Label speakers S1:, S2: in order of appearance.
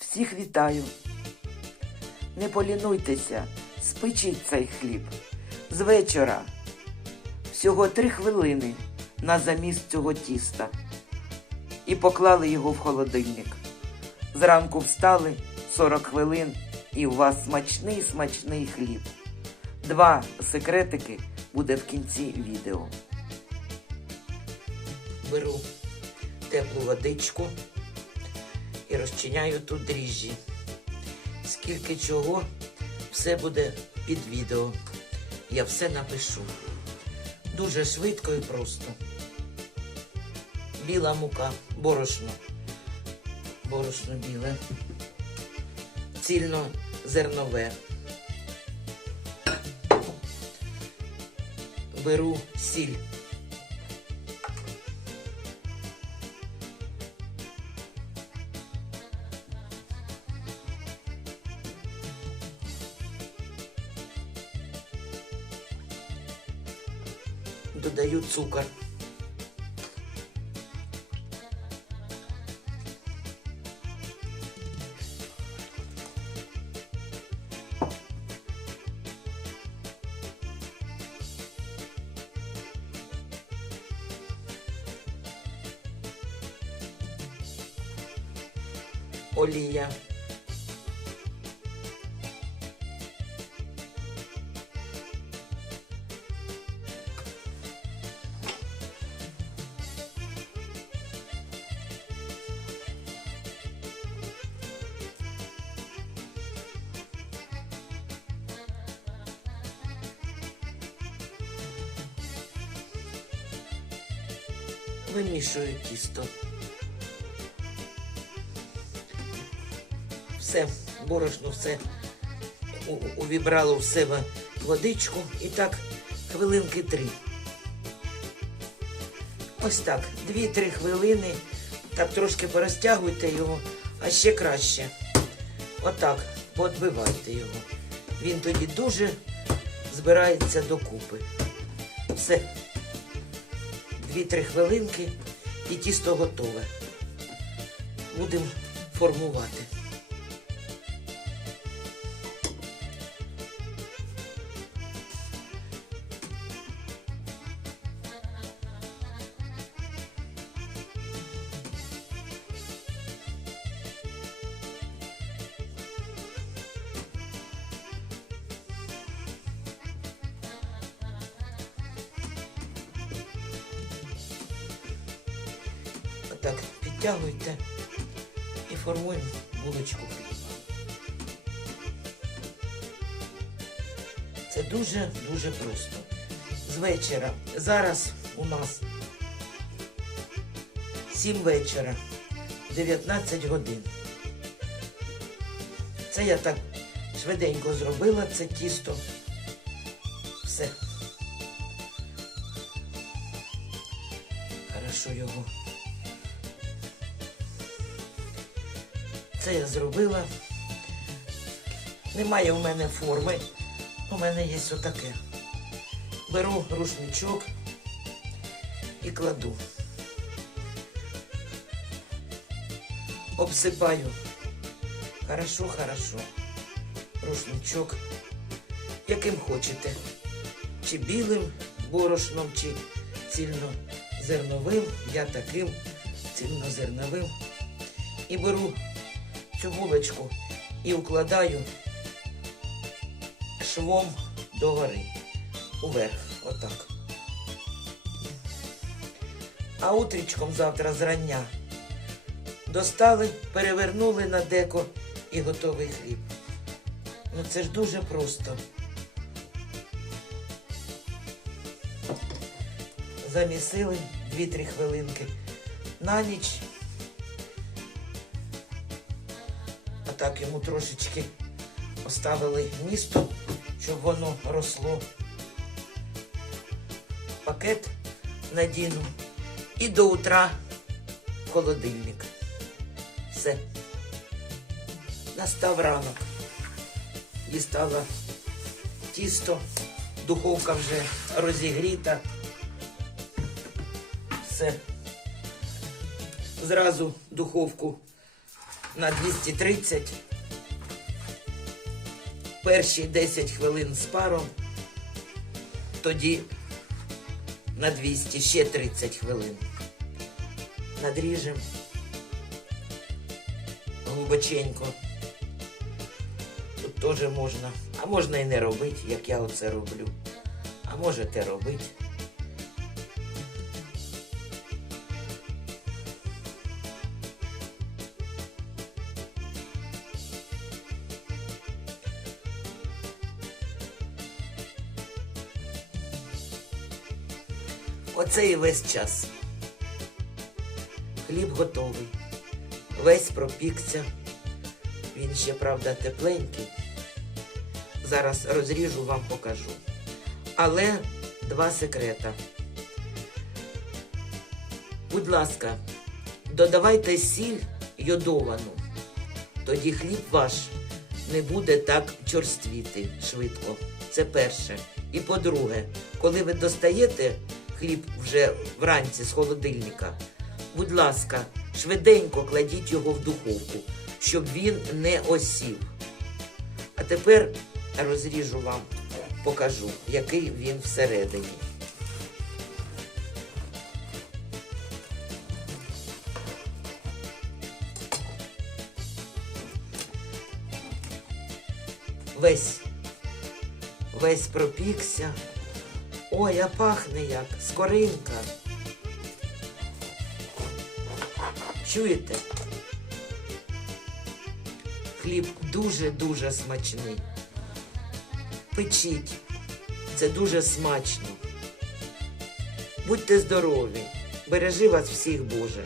S1: Всіх вітаю. Не полінуйтеся, спечіть цей хліб. З вечора. Всього три хвилини на заміст цього тіста. І поклали його в холодильник. Зранку встали 40 хвилин, і у вас смачний смачний хліб. Два секретики буде в кінці відео. Беру теплу водичку і розчиняю тут дріжджі. Скільки чого, все буде під відео. Я все напишу. Дуже швидко і просто. Біла мука, борошно. Борошно біле. Цільно зернове. Беру сіль. Додаю цукор. Олія. Вимішую тісто. Все, борошно все увібрало в себе водичку і так хвилинки три. Ось так, 2-3 хвилини. Так трошки порозтягуйте його, а ще краще. Отак, подбивайте його. Він тоді дуже збирається докупи. Все. 2-3 хвилинки і тісто готове. Будемо формувати. Отак підтягуйте і формуємо булочку. Це дуже-дуже просто. З вечора. Зараз у нас 7 вечора, 19 годин. Це я так швиденько зробила, це тісто. Все. Хорошо його. Це я зробила. Немає у мене форми. У мене є отаке. Беру рушничок і кладу. Обсипаю. Хорошо, хорошо. Рушничок. Яким хочете. Чи білим борошном, чи цільнозерновим. Я таким цільнозерновим. І беру цю булочку і укладаю швом догори. Уверх. Отак. А утрічком завтра зрання достали, перевернули на деко і готовий хліб. Ну це ж дуже просто. Замісили 2-3 хвилинки на ніч. Так йому трошечки оставили місто, щоб воно росло. Пакет надіну і до утра холодильник. Все. Настав ранок. Дістала тісто, духовка вже розігріта. Все. Зразу духовку на 230. Перші 10 хвилин з паром, тоді на 200, ще 30 хвилин. Надріжемо глибоченько. Тут теж можна, а можна і не робити, як я оце роблю. А можете робити. Оце і весь час. Хліб готовий. Весь пропікся. Він ще, правда, тепленький. Зараз розріжу вам покажу. Але два секрета. Будь ласка, додавайте сіль йодовану. Тоді хліб ваш не буде так чорствіти швидко. Це перше. І по-друге, коли ви достаєте хліб вже вранці з холодильника, будь ласка, швиденько кладіть його в духовку, щоб він не осів. А тепер розріжу вам, покажу, який він всередині. Весь, весь пропікся. Ой, а пахне як, скоринка. Чуєте? Хліб дуже-дуже смачний. Печіть. Це дуже смачно. Будьте здорові. Бережи вас всіх, Боже.